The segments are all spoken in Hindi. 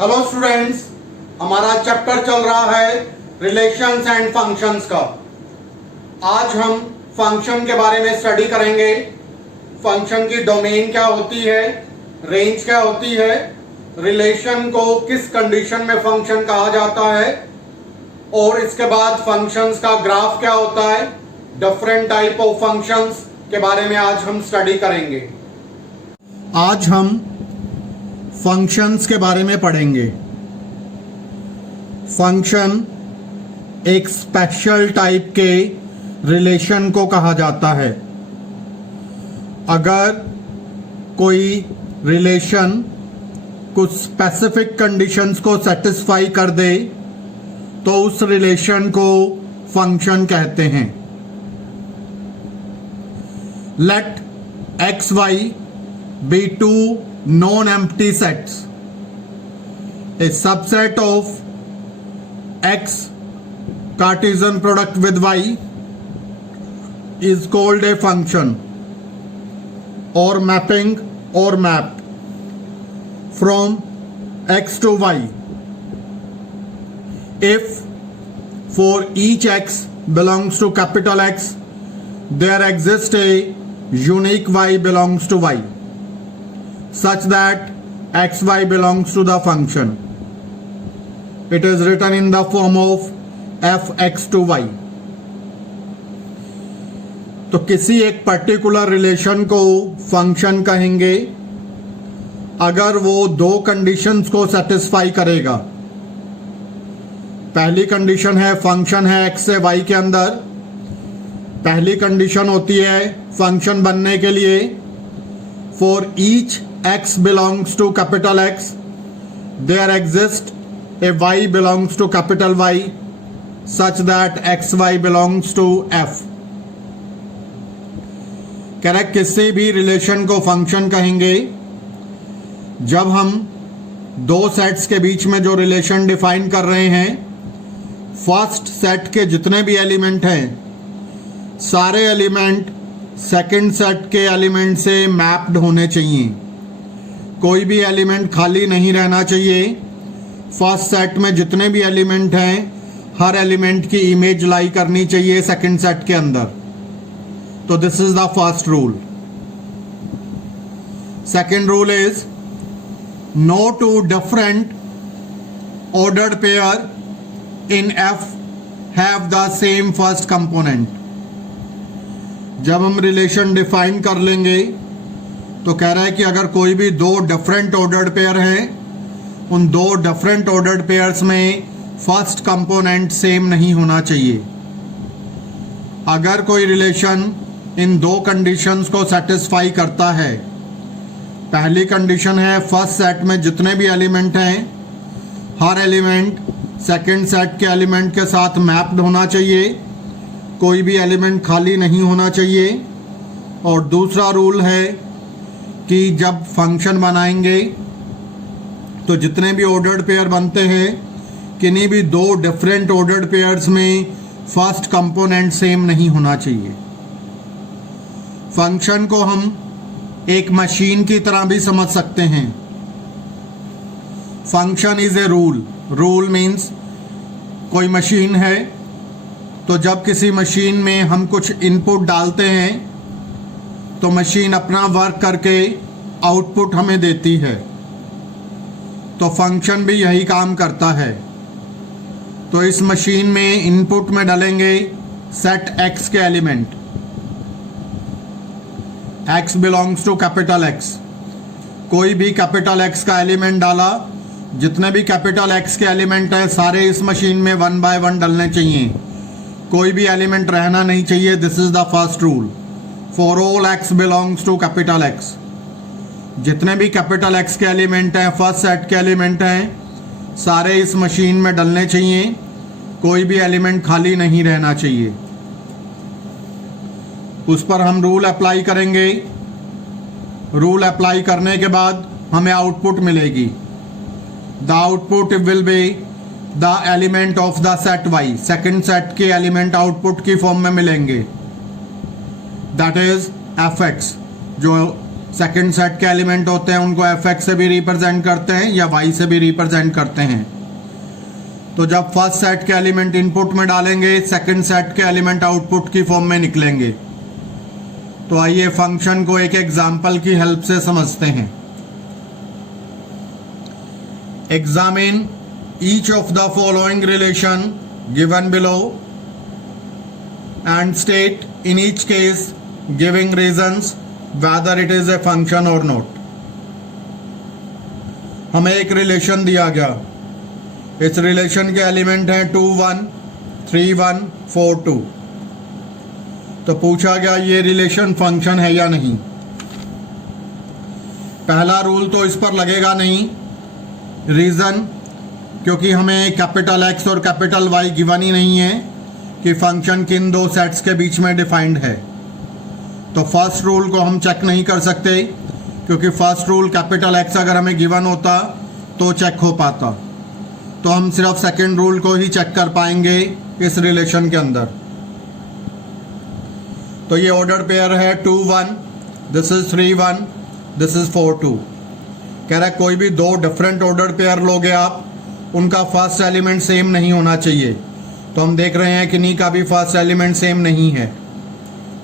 हेलो स्टूडेंट्स, हमारा चैप्टर चल रहा है रिलेशंस एंड फंक्शंस का। आज हम फंक्शन के बारे में स्टडी करेंगे। फंक्शन की डोमेन क्या होती है, रेंज क्या होती है, रिलेशन को किस कंडीशन में फंक्शन कहा जाता है, और इसके बाद फंक्शंस का ग्राफ क्या होता है, डिफरेंट टाइप ऑफ फंक्शंस के बारे में आज हम स्टडी करेंगे। आज हम फंक्शंस के बारे में पढ़ेंगे। फंक्शन एक स्पेशल टाइप के रिलेशन को कहा जाता है। अगर कोई रिलेशन कुछ स्पेसिफिक कंडीशंस को सेटिस्फाई कर दे तो उस रिलेशन को फंक्शन कहते हैं। Let X Y be two non-empty sets. A subset of X Cartesian product with Y is called a function or mapping or map from X to Y if for each X belongs to capital X there exists a unique Y belongs to Y such that xy belongs to the function. It is written in the form of fx to y. तो किसी एक पर्टिकुलर रिलेशन को फंक्शन कहेंगे अगर वो दो कंडीशंस को सेटिस्फाई करेगा। पहली कंडीशन है फंक्शन है x से y के अंदर। पहली कंडीशन होती है फंक्शन बनने के लिए for each x belongs to capital X there exists a y belongs to capital Y such that xy belongs to f। Correct, किसी भी रिलेशन को फंक्शन कहेंगे जब हम दो सेट्स के बीच में जो रिलेशन डिफाइन कर रहे हैं, फर्स्ट सेट के जितने भी एलिमेंट हैं सारे एलिमेंट सेकंड सेट के एलिमेंट से मैप्ड होने चाहिए। कोई भी एलिमेंट खाली नहीं रहना चाहिए। फर्स्ट सेट में जितने भी एलिमेंट हैं हर एलिमेंट की इमेज लाई करनी चाहिए सेकंड सेट के अंदर। तो this is the first rule. Second rule is no two different ordered pair in F have the same first component. जब हम रिलेशन डिफाइन कर लेंगे तो कह रहा है कि अगर कोई भी दो डिफरेंट ऑर्डर्ड पेयर हैं उन दो डिफरेंट ऑर्डर्ड पेयर्स में फर्स्ट कंपोनेंट सेम नहीं होना चाहिए। अगर कोई रिलेशन इन दो कंडीशंस को सेटिस्फाई करता है, पहली कंडीशन है फर्स्ट सेट में जितने भी एलिमेंट हैं हर एलिमेंट सेकंड सेट के एलिमेंट के साथ मैप्ड होना चाहिए, कोई भी एलिमेंट खाली नहीं होना चाहिए। और दूसरा रूल है कि जब फंक्शन बनाएंगे तो जितने भी ऑर्डर्ड पेयर बनते हैं किन्हीं भी दो डिफरेंट ऑर्डर्ड पेयर्स में फर्स्ट कंपोनेंट सेम नहीं होना चाहिए। फंक्शन को हम एक मशीन की तरह भी समझ सकते हैं। Function is a rule. Rule means कोई मशीन है तो जब किसी मशीन में हम कुछ इनपुट डालते हैं तो मशीन अपना वर्क करके आउटपुट हमें देती है। तो फंक्शन भी यही काम करता है। तो इस मशीन में इनपुट में डालेंगे सेट x के element, x belongs to capital X। कोई भी कैपिटल X का एलिमेंट डाला, जितने भी कैपिटल X के एलिमेंट हैं सारे इस मशीन में 1 by 1 डलने चाहिए, कोई भी एलिमेंट रहना नहीं चाहिए। This is the first rule for all x belongs to capital X। जितने भी कैपिटल X के एलिमेंट हैं फर्स्ट सेट के एलिमेंट हैं सारे इस मशीन में डलने चाहिए, कोई भी एलिमेंट खाली नहीं रहना चाहिए। उस पर हम रूल अप्लाई करेंगे। रूल अप्लाई करने के बाद हमें आउटपुट मिलेगी। The output will be the element of the set y। Second set के एलिमेंट आउटपुट की फॉर्म में मिलेंगे, दैट इज fx, जो सेकंड सेट के एलिमेंट होते हैं उनको fx से भी रिप्रेजेंट करते हैं या y से भी रिप्रेजेंट करते हैं। तो जब फर्स्ट सेट के एलिमेंट इनपुट में डालेंगे, सेकंड सेट के एलिमेंट आउटपुट की फॉर्म में निकलेंगे। तो आइए फंक्शन को एक एग्जाम्पल की हेल्प से समझते हैं। Examine each of the following relation given below and state in each case giving reasons whether it is a function or not। हमें एक रिलेशन दिया गया, इस रिलेशन के एलिमेंट हैं 2 1 3 1 4 2। तो पूछा गया ये रिलेशन फंक्शन है या नहीं। पहला रूल तो इस पर लगेगा नहीं, रीजन क्योंकि हमें कैपिटल X और कैपिटल Y गिवन ही नहीं है कि फंक्शन किन दो सेट्स के बीच में डिफाइंड है। तो फर्स्ट रूल को हम चेक नहीं कर सकते क्योंकि फर्स्ट रूल कैपिटल X अगर हमें गिवन होता तो चेक हो पाता। तो हम सिर्फ सेकंड रूल को ही चेक कर पाएंगे इस रिलेशन के अंदर। तो ये ऑर्डर पेयर है 2 1, दिस इज 3 1, दिस इज 4 2। कह रहा है कोई भी दो डिफरेंट ऑर्डर पेयर लोगे आप, उनका फर्स्ट एलिमेंट सेम नहीं होना चाहिए। तो हम देख रहे हैं कि नी का भी फर्स्ट एलिमेंट सेम नहीं है,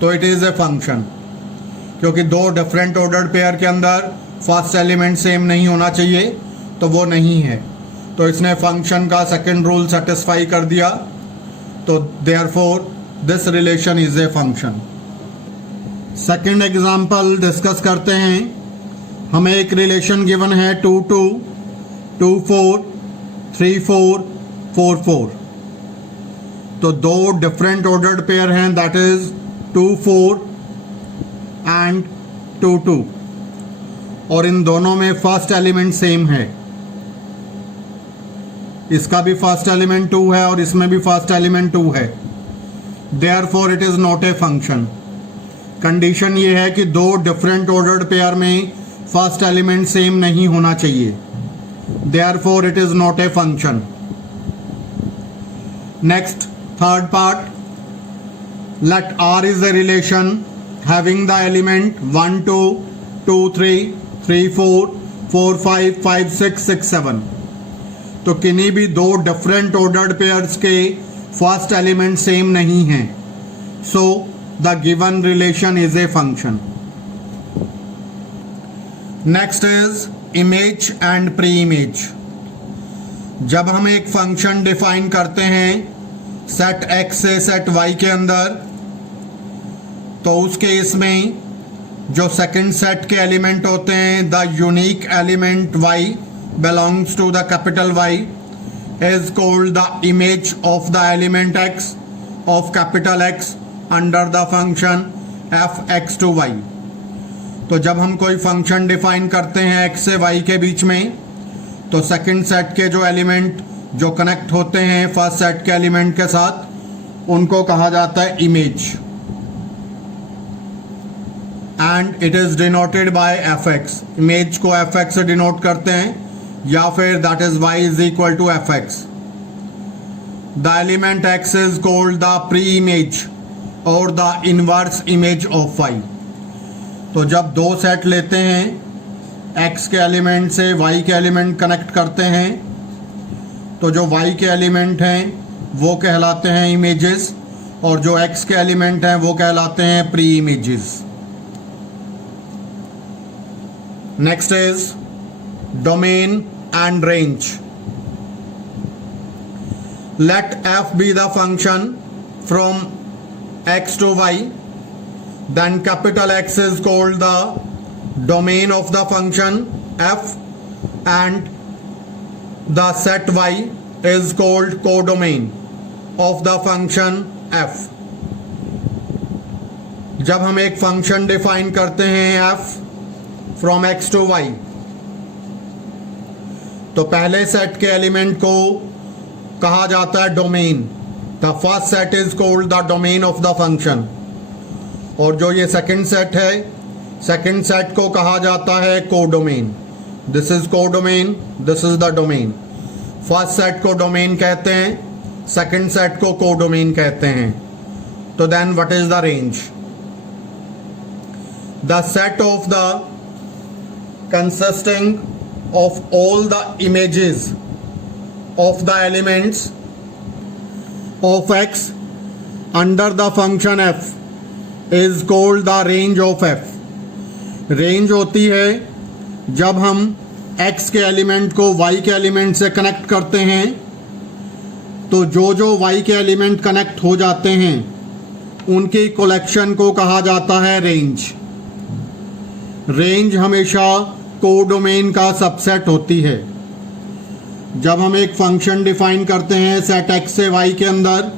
तो इट इज़ ए फंक्शन। क्योंकि दो डिफरेंट ऑर्डर पेयर के अंदर फर्स्ट एलिमेंट सेम नहीं होना चाहिए, तो वो नहीं है। तो इसने फंक्शन का सेकंड रूल सेटिस्फाई कर दिया। तो therefore this relation is a function. Second example discuss करते हैं। हमें एक रिलेशन गिवन है 2 2 2 4 3 4 4 4। तो दो डिफरेंट ऑर्डर्ड पेयर हैं, दैट इज 2 4 एंड 2 2, और इन दोनों में फर्स्ट एलिमेंट सेम है। इसका भी फर्स्ट एलिमेंट 2 है और इसमें भी फर्स्ट एलिमेंट 2 है। Therefore it is not a function. Condition ये है कि दो डिफरेंट ऑर्डर्ड पेयर में फर्स्ट एलिमेंट सेम नहीं होना चाहिए। Therefore it is not a function. Next, third part, let R is a relation having the element 1 2 2 3 3 4 4 5 5 6 6 7। तो किन्हीं भी दो डिफरेंट ऑर्डर्ड पेयर्स के फर्स्ट एलिमेंट सेम नहीं हैं, so the given relation is a function. Next is image and pre image. जब हम एक फंक्शन डिफाइन करते हैं सेट X से सेट Y के अंदर, तो उस केस में जो सेकंड सेट के एलिमेंट होते हैं, the unique element Y belongs to the capital Y is called the image of the element X of capital X under the function f(x to y)। तो जब हम कोई फंक्शन डिफाइन करते हैं X से Y के बीच में, तो सेकंड सेट के जो एलिमेंट जो कनेक्ट होते हैं फर्स्ट सेट के एलिमेंट के साथ, उनको कहा जाता है image, and it is denoted by fx। Image को fx से डिनोट करते हैं, या फिर that is y is equal to fx। The element x is called the pre image और the inverse image of y। तो जब दो सेट लेते हैं, x के एलिमेंट से y के एलिमेंट कनेक्ट करते हैं, तो जो y के एलिमेंट हैं वो कहलाते हैं इमेजेस, और जो x के एलिमेंट हैं वो कहलाते हैं pre images. Next is domain and range. Let f be the function from x to y, then capital X is called the domain of the function f, and the set y is called codomain of the function f। जब हम एक फंक्शन डिफाइन करते हैं f from x to y, तो पहले सेट के एलिमेंट को कहा जाता है domain. The first set is called the domain of the function, और जो ये सेकंड सेट है, सेकंड सेट को कहा जाता है codomain. This is codomain, this is the domain. First set को डोमेन कहते हैं, सेकंड सेट को कोडोमेन कहते हैं। तो then what is the range? The set of the consisting of all the images of the elements of x under the function f is called the range of f. Range होती है जब हम x के एलिमेंट को y के एलिमेंट से कनेक्ट करते हैं, तो जो y के एलिमेंट कनेक्ट हो जाते हैं उनकी कलेक्शन को कहा जाता है रेंज. रेंज हमेशा कोडोमेन का सबसेट होती है. जब हम एक फंक्शन डिफाइन करते हैं सेट x से y के अंदर,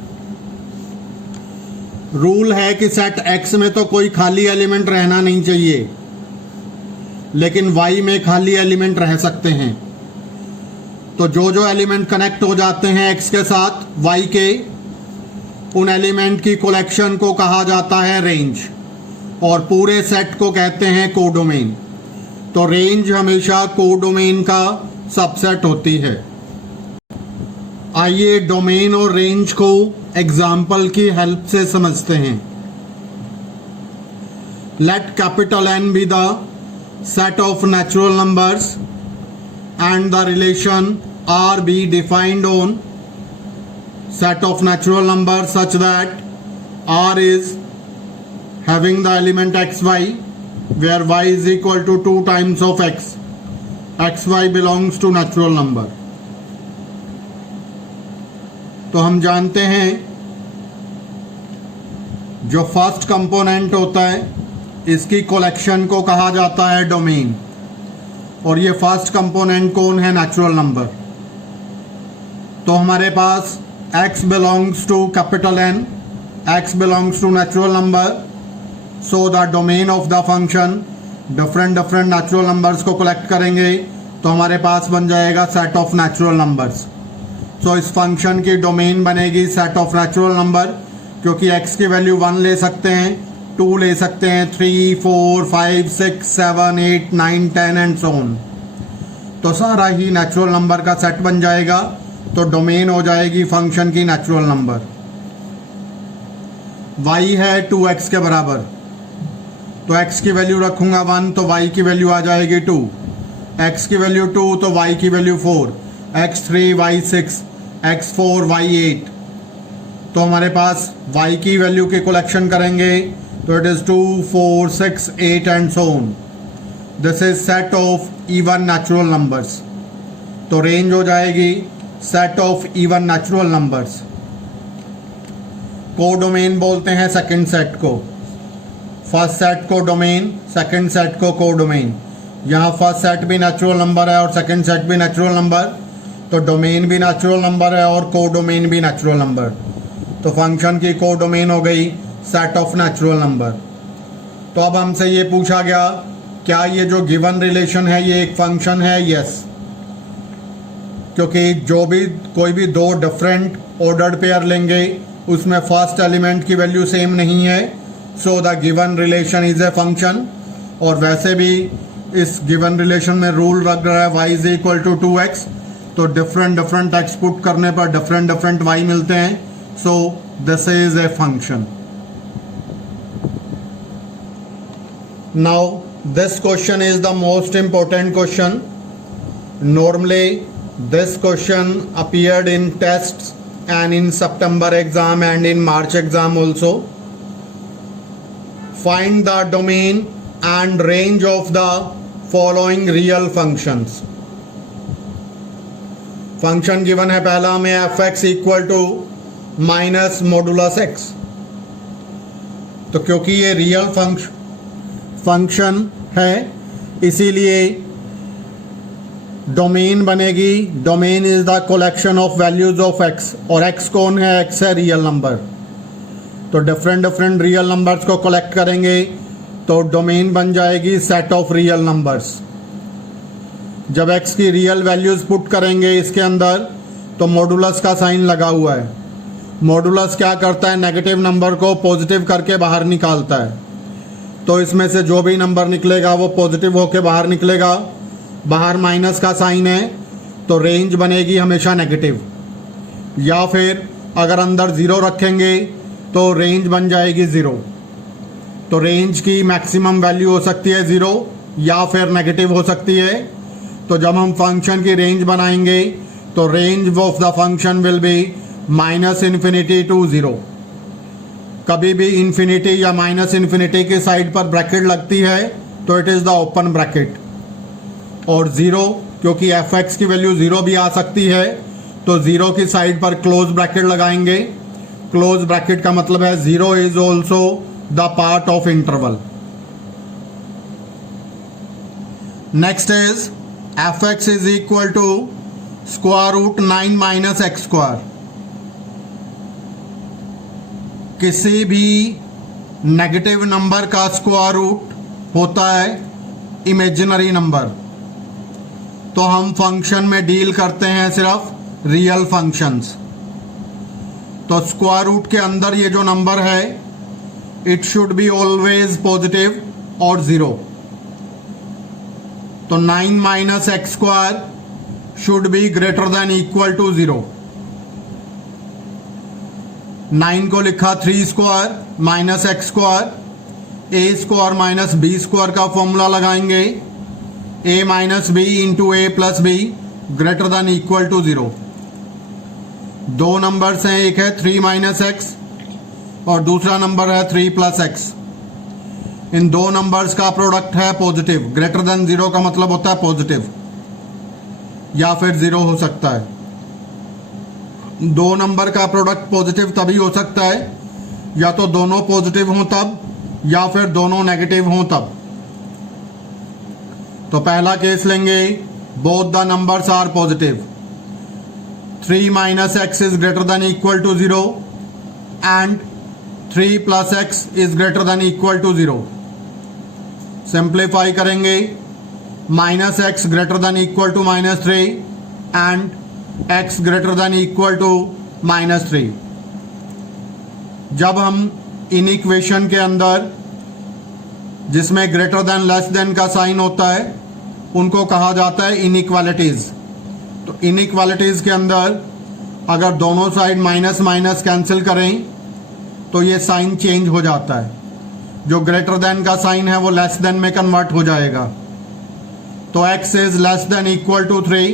रूल है कि सेट x में तो कोई खाली एलिमेंट रहना नहीं चाहिए, लेकिन y में खाली एलिमेंट रह सकते हैं. तो जो एलिमेंट कनेक्ट हो जाते हैं x के साथ y के, उन एलिमेंट की कलेक्शन को कहा जाता है रेंज, और पूरे सेट को कहते हैं कोडोमेन. तो रेंज हमेशा कोडोमेन का सबसेट होती है. आइए डोमेन और रेंज को एग्जाम्पल की हेल्प से समझते हैं. Let capital N be the set of natural numbers and the relation R be defined on set of natural numbers such that R is having the element xy where y is equal to 2 times of x. xy belongs to natural number. तो हम जानते हैं जो फर्स्ट कंपोनेंट होता है इसकी कलेक्शन को कहा जाता है डोमेन, और ये फर्स्ट कंपोनेंट कौन है? Natural number. तो हमारे पास x belongs to capital N, x belongs to natural number. So the domain of the function different natural numbers को कलेक्ट करेंगे तो हमारे पास बन जाएगा set of natural numbers. So इस फंक्शन की डोमेन बनेगी सेट ऑफ नेचुरल नंबर, क्योंकि x की वैल्यू 1 ले सकते हैं, 2 ले सकते हैं, 3, 4, 5, 6, 7, 8, 9, 10 एंड सो ऑन. तो सारा ही नेचुरल नंबर का सेट बन जाएगा. तो डोमेन हो जाएगी फंक्शन की नेचुरल नंबर. y है 2x के बराबर, तो x की वैल्यू रखूंगा 1 तो y की वैल्यू आ जाएगी 2, x की वैल्यू 2 तो y की value 4, x3 y6 x4 y8. तो हमारे पास y की वैल्यू की कलेक्शन करेंगे तो it is 2, 4, 6, 8 and so on. This is set of even natural numbers. तो रेंज हो जाएगी set of even natural numbers. Codomain बोलते हैं सेकंड सेट को. फर्स्ट सेट को डोमेन, सेकंड सेट को कोडोमेन. यहाँ फर्स्ट सेट भी नेचुरल नंबर है और सेकंड सेट भी नेचुरल नंबर, तो डोमेन भी नेचुरल नंबर है और कोडोमेन भी नेचुरल नंबर. तो फंक्शन की कोडोमेन हो गई सेट ऑफ नेचुरल नंबर. तो अब हमसे ये पूछा गया क्या ये जो गिवन रिलेशन है ये एक फंक्शन है? यस, क्योंकि जो भी कोई भी दो डिफरेंट ऑर्डर्ड पेयर लेंगे उसमें फर्स्ट एलिमेंट की वैल्यू सेम नहीं है. So the given relation is a function. और वैसे भी इस गिवन रिलेशन में रूल लग रहा है y is equal to 2x, तो डिफरेंट x पुट करने पर डिफरेंट y मिलते हैं. So this is a function. Now this question is the most important question. Normally this question appeared in tests and in September exam and in March exam also. Find the domain and range of the following real functions. Function given है पहला में fx equal to minus modulus x. तो क्योंकि ये रियल फंक्शन है इसीलिए डोमेन बनेगी. Domain is the collection of values of x, और x कौन है? x है रियल नंबर. तो डिफरेंट रियल नंबर्स को कलेक्ट करेंगे तो डोमेन बन जाएगी सेट ऑफ रियल नंबर्स. जब x की रियल वैल्यूज पुट करेंगे इसके अंदर तो मॉडुलस का साइन लगा हुआ है. मॉडुलस क्या करता है? नेगेटिव नंबर को पॉजिटिव करके बाहर निकालता है. तो इसमें से जो भी नंबर निकलेगा वो पॉजिटिव होके बाहर निकलेगा. बाहर माइनस का साइन है तो रेंज बनेगी हमेशा नेगेटिव. या फिर अगर अंदर ज़ीरो रखेंगे तो रेंज बन जाएगी ज़ीरो. तो रेंज की मैक्सिमम वैल्यू हो सकती है 0 या फिर नेगेटिव हो सकती है। तो जब हम फंक्शन की रेंज बनाएंगे तो range of the function will be -∞ to 0। कभी भी इन्फिनिटी या -∞ के साइड पर ब्रैकेट लगती है तो it is the open bracket, और 0 क्योंकि f(x) की वैल्यू 0 भी आ सकती है तो 0 की साइड पर क्लोज ब्रैकेट लगाएंगे। क्लोज ब्रैकेट का मतलब है 0 is also the part of interval. Next is f(x) is equal to √9 - x²। किसी भी नेगेटिव नंबर का स्क्वायर रूट होता है इमेजिनरी नंबर। तो हम फंक्शन में डील करते हैं सिर्फ रियल फंक्शंस। तो स्क्वायर रूट के अंदर ये जो नंबर है it should be always positive और 0। तो 9 - x² should be greater than equal to 0। 9 को लिखा 3² - x², a² - b² का फॉर्मूला लगाएंगे। a - b into a + b greater than equal to 0। दो नंबर्स हैं, एक है 3 - x और दूसरा नंबर है 3 + x। इन दो नंबर्स का प्रोडक्ट है पॉजिटिव। ग्रेटर देन 0 का मतलब होता है पॉजिटिव या फिर 0 हो सकता है। दो नंबर का प्रोडक्ट पॉजिटिव तभी हो सकता है या तो दोनों पॉजिटिव हों तब या फिर दोनों नेगेटिव हों तब। तो पहला केस लेंगे, both the numbers are positive. 3 - x is greater than equal to 0 and 3 + x is greater than equal to 0। Simplify करेंगे, -x greater than equal to -3 and x greater than equal to -3। जब हम इन इक्वेशन के अंदर जिसमें ग्रेटर देन लेस देन का साइन होता है उनको कहा जाता है इनइक्वालिटीज। तो इनइक्वालिटीज के अंदर अगर दोनों साइड माइनस माइनस कैंसिल करें तो ये साइन चेंज हो जाता है। जो ग्रेटर देन का साइन है वो लेस देन में कन्वर्ट हो जाएगा। तो x is less than equal to 3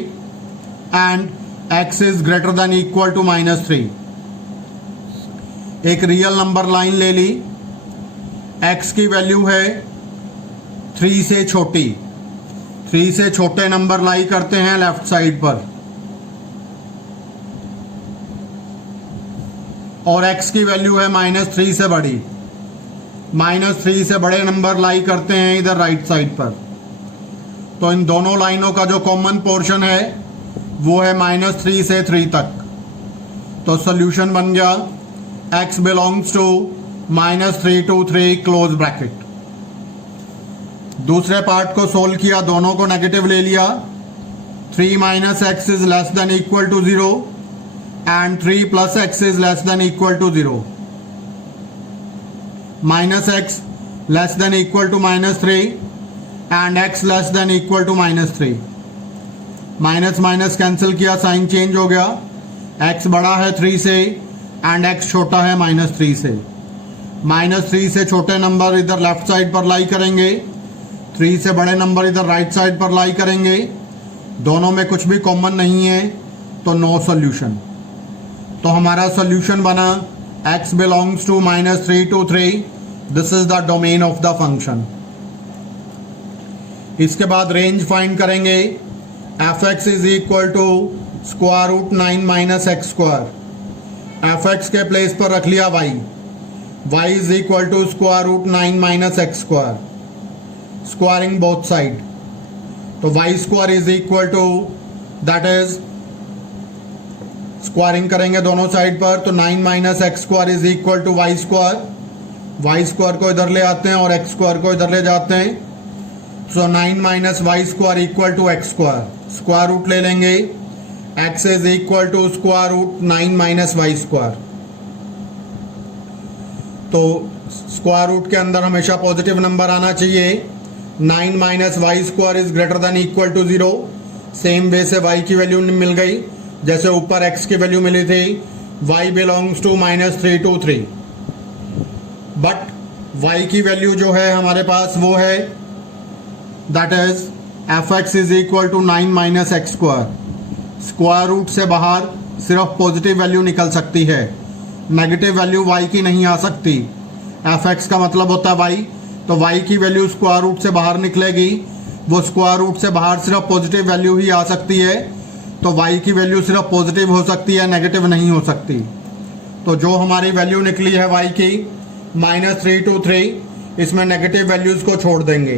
and x is greater than equal to -3। एक रियल नंबर लाइन ले ली, x की वैल्यू है 3 से छोटी। 3 से छोटे नंबर लाई करते हैं लेफ्ट साइड पर, और x की वैल्यू है -3 से बड़ी। -3 से बड़े नंबर लाई करते हैं इधर राइट साइड पर। तो इन दोनों लाइनों का जो कॉमन पोर्शन है वो है -3 से 3 तक। तो सॉल्यूशन बन गया x belongs to -3 to 3 close bracket. दूसरे पार्ट को सोल्व किया, दोनों को नेगेटिव ले लिया। 3 - x is less than equal to 0 and 3 + x is less than equal to 0। -x less than equal to -3 and x less than equal to -3। Minus minus cancel किया, साइन चेंज हो गया। x बड़ा है 3 से एंड x छोटा है -3 से। -3 से छोटे नंबर इधर लेफ्ट साइड पर लाई करेंगे, 3 से बड़े नंबर इधर राइट साइड पर लाई करेंगे। दोनों में कुछ भी कॉमन नहीं है तो नो सॉल्यूशन। तो हमारा सॉल्यूशन बना x belongs to -3 to 3। This is the domain of the function. इसके बाद रेंज फाइंड करेंगे। f(x) is equal to √9 - x²। f(x) के प्लेस पर रख लिया y। y is equal to √9 - x²। Squaring both side, तो y² is equal to, that is squaring करेंगे दोनों साइड पर तो 9 - x² is equal to y²। y² को इधर ले आते हैं और x² को इधर ले जाते हैं। सो 9 - y² equal to x²। Square root ले लेंगे, x is equal to √9 - y²। तो स्क्वायर रूट के अंदर हमेशा पॉजिटिव नंबर आना चाहिए। 9 - y² is greater than equal to 0। Same way से y की वैल्यू मिल गई जैसे ऊपर x की वैल्यू मिली थी। y belongs to -3 to 3। But y की वैल्यू जो है हमारे पास वो है that is F X is equal to 9 minus X square. Square root से बाहर सिर्फ पॉजिटिव वैल्यू निकल सकती है, नेगेटिव वैल्यू y की नहीं आ सकती. एफ एक्स का मतलब होता है y, तो y की वैल्यू स्क्वायर रूट से बाहर निकलेगी. वो स्क्वायर रूट से बाहर सिर्फ पॉजिटिव वैल्यू ही आ सकती है, तो y की वैल्यू सिर्फ पॉजिटिव हो सकती है, नेगेटिव नहीं हो सकती. तो जो हमारी वैल्यू निकली है y की -3 to 3, इसमें नेगेटिव वैल्यूज़ को छोड़ देंगे,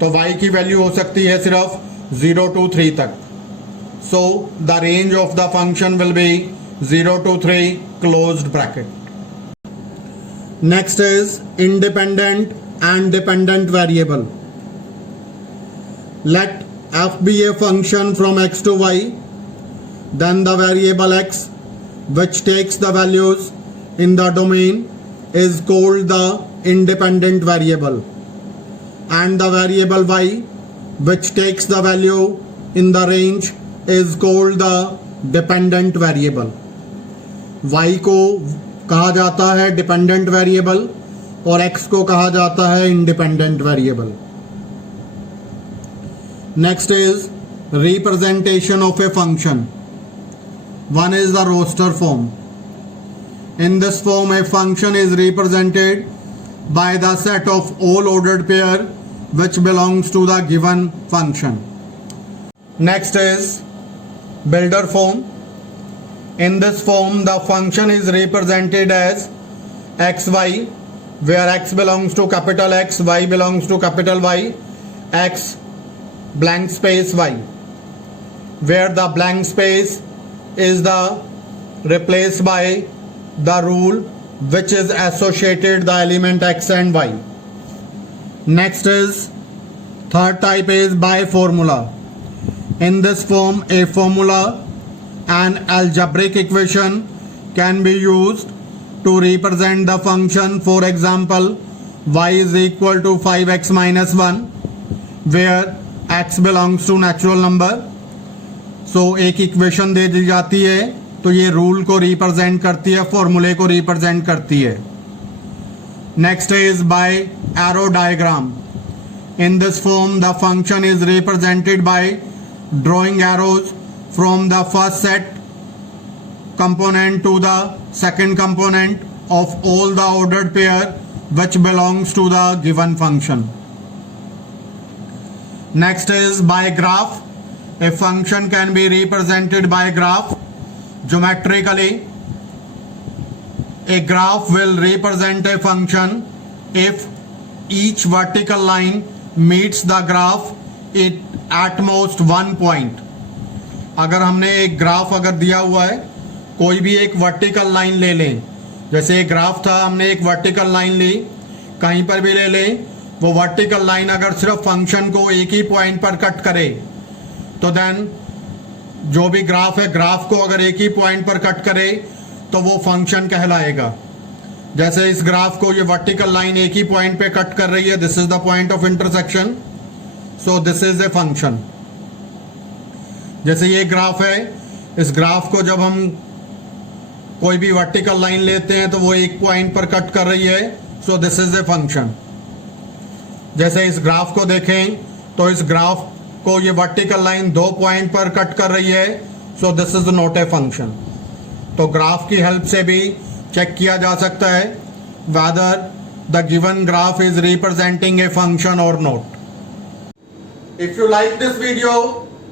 तो y की वैल्यू हो सकती है सिर्फ 0 to 3 तक. So the range of the function will B 0 to 3 closed bracket. Next is independent and dependent variable. Let f be a function from x to y, then the variable x which takes the values in the domain is called the independent variable, and the variable y which takes the value in the range is called the dependent variable. y को कहा जाता है डिपेंडेंट वेरिएबल और x को कहा जाता है independent variable. Next is representation of a function. One is the roster form. In this form, a function is represented by the set of all ordered pair which belongs to the given function. Next is builder form. In this form, the function is represented as xy, where x belongs to capital X, y belongs to capital Y, x blank space y, where the blank space is the replaced by the rule which is associated the element x and y. Next is third type is by formula. In this form, a formula, an algebraic equation, can be used to represent the function. For example, y is equal to 5x minus 1, where x belongs to natural number. So एक इक्वेशन दे दी जाती है, तो ये रूल को रिप्रेजेंट करती है, फॉर्मूले को रिप्रेजेंट करती है. Next is by arrow diagram. In this form the function is represented by drawing arrows from the first set component to the second component of all the ordered pair which belongs to the given function. Next is by graph. A function can be represented by graph. Geometrically, a graph will represent a function if each vertical line meets the graph at most one point. अगर हमने एक ग्राफ अगर दिया हुआ है, कोई भी एक वर्टिकल लाइन ले लें, जैसे एक ग्राफ था, हमने एक वर्टिकल लाइन ली, कहीं पर भी ले लें, वो वर्टिकल लाइन अगर सिर्फ फंक्शन को एक ही पॉइंट पर कट करे, तो देन जो भी ग्राफ है, ग्राफ को अगर एक ही पॉइंट पर कट करे तो वो फंक्शन कहलाएगा. जैसे इस ग्राफ को ये वर्टिकल लाइन एक ही पॉइंट पे कट कर रही है, this is the point of intersection, so this is a function. जैसे ये ग्राफ है, इस ग्राफ को जब हम कोई भी वर्टिकल लाइन लेते हैं तो वो एक पॉइंट पर कट कर रही है, so this is a function. जैसे इस ग्राफ को देखें तो इस ग्राफ को ये वर्टिकल लाइन 2 पॉइंट पर कट कर रही है, so this is not a function. तो ग्राफ की हेल्प से भी चेक किया जा सकता है whether the given graph is representing a function or not. If you like this video,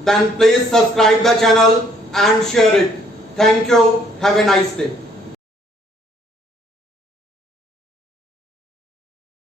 then please subscribe the channel and share it. Thank you. Have a nice day.